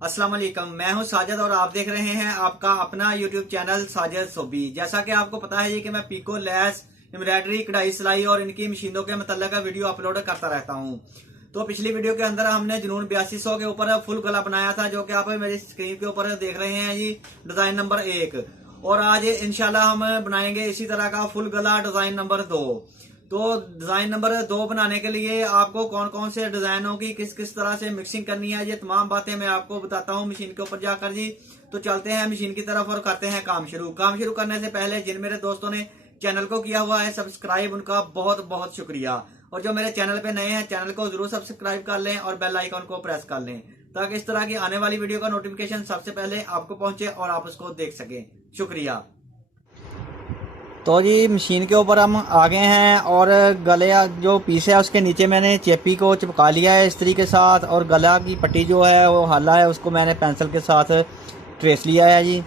अस्सलाम वालेकुम। मैं हूं साजिद और आप देख रहे हैं आपका अपना यूट्यूब चैनल साजिद सोबी। जैसा कि आपको पता है कि मैं पीको, लैस, एम्ब्रॉयडरी, कढ़ाई, सिलाई और इनकी मशीनों के मतलब वीडियो अपलोड करता रहता हूं। तो पिछली वीडियो के अंदर हमने जुनून 8200 के ऊपर फुल गला बनाया था, जो कि आप मेरी स्क्रीन के ऊपर देख रहे हैं जी, डिजाइन नंबर 1। और आज इंशाल्लाह हम बनाएंगे इसी तरह का फुल गला डिजाइन नंबर 2। तो डिजाइन नंबर 2 बनाने के लिए आपको कौन कौन से डिजाइनों की किस किस तरह से मिक्सिंग करनी है, ये तमाम बातें मैं आपको बताता हूँ मशीन के ऊपर जाकर जी। तो चलते हैं मशीन की तरफ और करते हैं काम शुरू। काम शुरू करने से पहले जिन मेरे दोस्तों ने चैनल को किया हुआ है सब्सक्राइब, उनका बहुत बहुत शुक्रिया। और जो मेरे चैनल पे नए हैं, चैनल को जरूर सब्सक्राइब कर लें और बेल आइकन को प्रेस कर लें, ताकि इस तरह की आने वाली वीडियो का नोटिफिकेशन सबसे पहले आपको पहुंचे और आप उसको देख सकें। शुक्रिया। तो जी मशीन के ऊपर हम आ गए हैं और गले जो पीस है उसके नीचे मैंने चेपी को चिपका लिया है इस तरीके के साथ, और गला की पट्टी जो है वो हाला है उसको मैंने पेंसिल के साथ ट्रेस लिया है जी,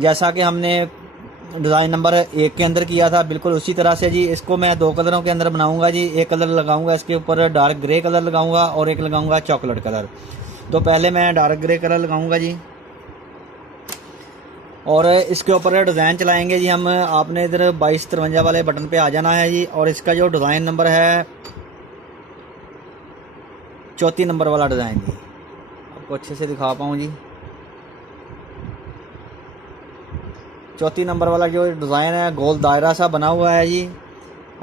जैसा कि हमने डिज़ाइन नंबर 1 के अंदर किया था बिल्कुल उसी तरह से जी। इसको मैं 2 कलरों के अंदर बनाऊंगा जी। एक कलर लगाऊंगा इसके ऊपर डार्क ग्रे कलर लगाऊंगा और एक लगाऊंगा चॉकलेट कलर। तो पहले मैं डार्क ग्रे कलर लगाऊंगा जी, और इसके ऊपर डिज़ाइन चलाएंगे जी हम। आपने इधर 2253 वाले बटन पे आ जाना है जी, और इसका जो डिज़ाइन नंबर है 34 नंबर वाला डिज़ाइन जी, आपको अच्छे से दिखा पाऊँ जी। 34 नंबर वाला जो डिज़ाइन है गोल दायरा सा बना हुआ है जी।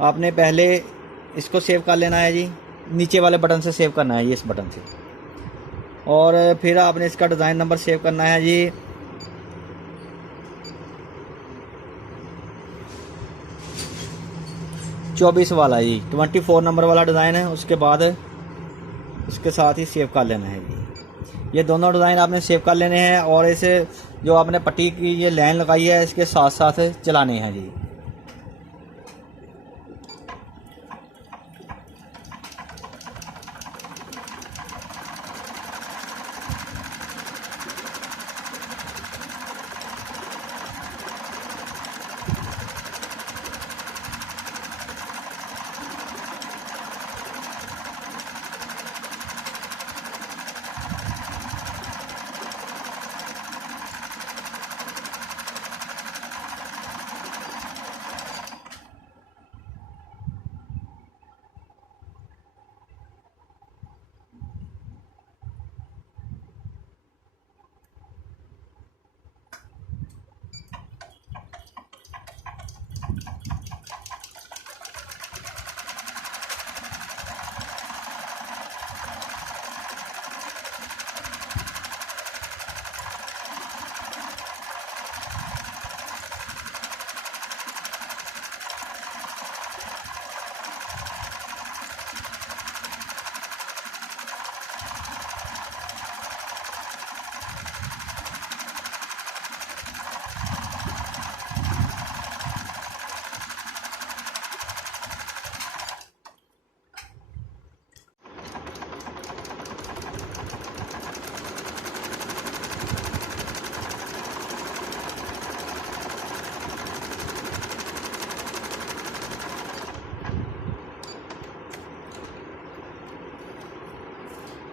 आपने पहले इसको सेव कर लेना है जी, नीचे वाले बटन से सेव करना है जी, इस बटन से। और फिर आपने इसका डिज़ाइन नंबर सेव करना है जी 24 वाला जी, 24 नंबर वाला डिज़ाइन है। उसके बाद इसके साथ ही सेव कर लेना है जी। ये दोनों डिज़ाइन आपने सेव कर लेने हैं और इसे जो आपने पट्टी की ये लाइन लगाई है इसके साथ साथ चलाने हैं जी।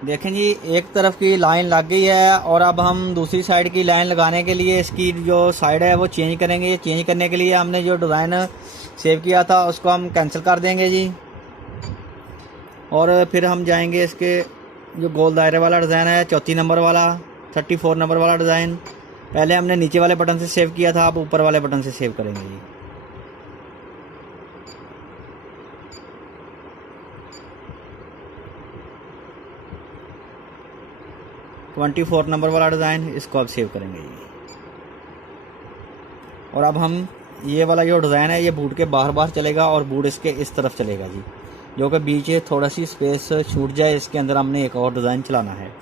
देखें जी, एक तरफ की लाइन लग गई है और अब हम दूसरी साइड की लाइन लगाने के लिए इसकी जो साइड है वो चेंज करेंगे। चेंज करने के लिए हमने जो डिज़ाइन सेव किया था उसको हम कैंसिल कर देंगे जी, और फिर हम जाएंगे इसके जो गोल दायरे वाला डिज़ाइन है 34 नंबर वाला, 34 नंबर वाला डिज़ाइन। पहले हमने नीचे वाले बटन से सेव किया था, अब ऊपर वाले बटन से सेव करेंगे जी। ट्वेंटी 24 नंबर वाला डिज़ाइन, इसको अब सेव करेंगे जी। और अब हम ये वाला जो डिज़ाइन है ये बूट के बाहर बाहर चलेगा और बूट इसके इस तरफ चलेगा जी, जो कि बीच में थोड़ा सी स्पेस छूट जाए, इसके अंदर हमने एक और डिज़ाइन चलाना है।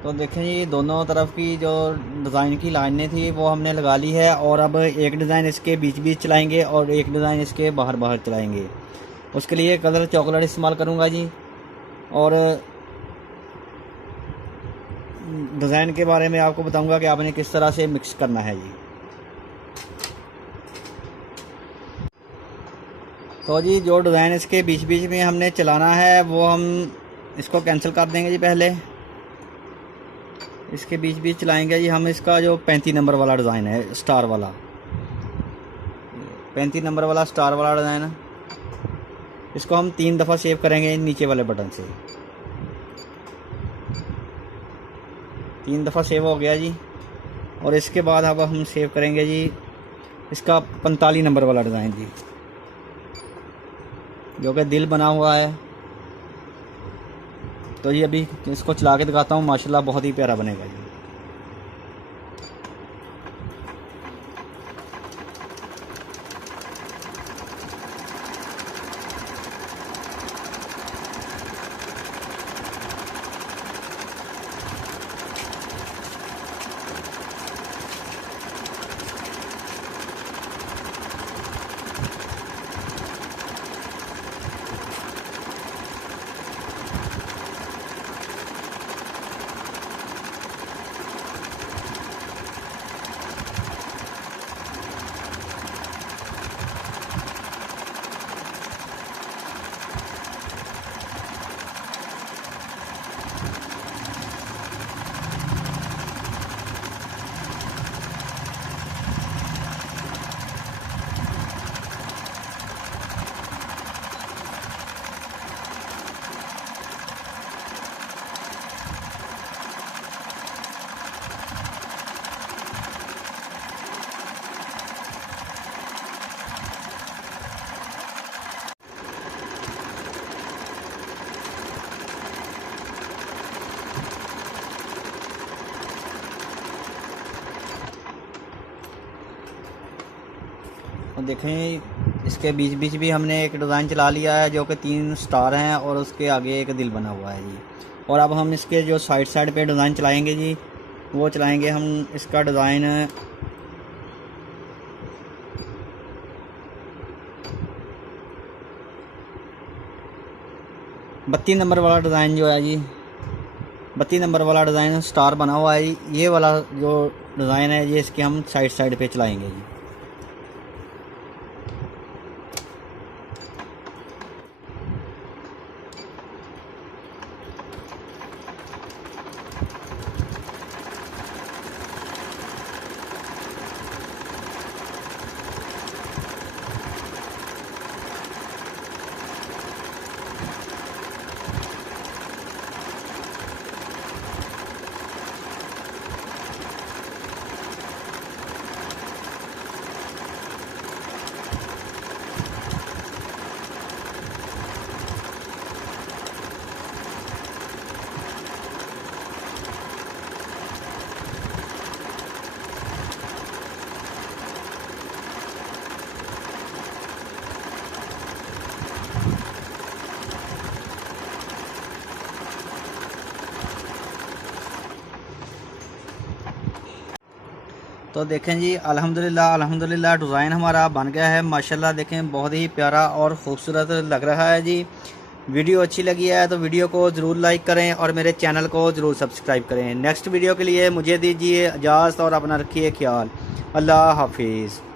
तो देखें जी, दोनों तरफ की जो डिज़ाइन की लाइनें थी वो हमने लगा ली है, और अब एक डिज़ाइन इसके बीच बीच चलाएंगे और एक डिज़ाइन इसके बाहर बाहर चलाएंगे। उसके लिए कलर चॉकलेट इस्तेमाल करूँगा जी, और डिज़ाइन के बारे में आपको बताऊंगा कि आपने किस तरह से मिक्स करना है जी। तो जी, जो डिज़ाइन इसके बीच बीच में हमने चलाना है वो हम इसको कैंसिल कर देंगे जी। पहले इसके बीच बीच चलाएंगे जी हम। इसका जो 35 नंबर वाला डिज़ाइन है, स्टार वाला, 35 नंबर वाला स्टार वाला डिज़ाइन, इसको हम 3 दफ़ा सेव करेंगे नीचे वाले बटन से। 3 दफ़ा सेव हो गया जी। और इसके बाद अब हम सेव करेंगे जी इसका 45 नंबर वाला डिज़ाइन जी, जो कि दिल बना हुआ है। तो ये अभी इसको चला के दिखाता हूँ, माशाल्लाह बहुत ही प्यारा बनेगा जी। और देखें, इसके बीच बीच भी हमने एक डिज़ाइन चला लिया है जो कि 3 स्टार हैं और उसके आगे एक दिल बना हुआ है जी। और अब हम इसके जो साइड साइड पे डिज़ाइन चलाएंगे जी, वो चलाएंगे हम इसका डिज़ाइन 32 नंबर वाला डिज़ाइन जो है जी, 32 नंबर वाला डिज़ाइन स्टार बना हुआ है। ये वाला जो डिज़ाइन है ये इसके हम साइड साइड पे चलाएंगे जी। तो देखें जी, अल्हम्दुलिल्लाह डिज़ाइन हमारा बन गया है माशाल्लाह। देखें, बहुत ही प्यारा और ख़ूबसूरत लग रहा है जी। वीडियो अच्छी लगी है तो वीडियो को ज़रूर लाइक करें और मेरे चैनल को ज़रूर सब्सक्राइब करें। नेक्स्ट वीडियो के लिए मुझे दीजिए इजाज़त और अपना रखिए ख्याल। अल्लाह हाफिज़।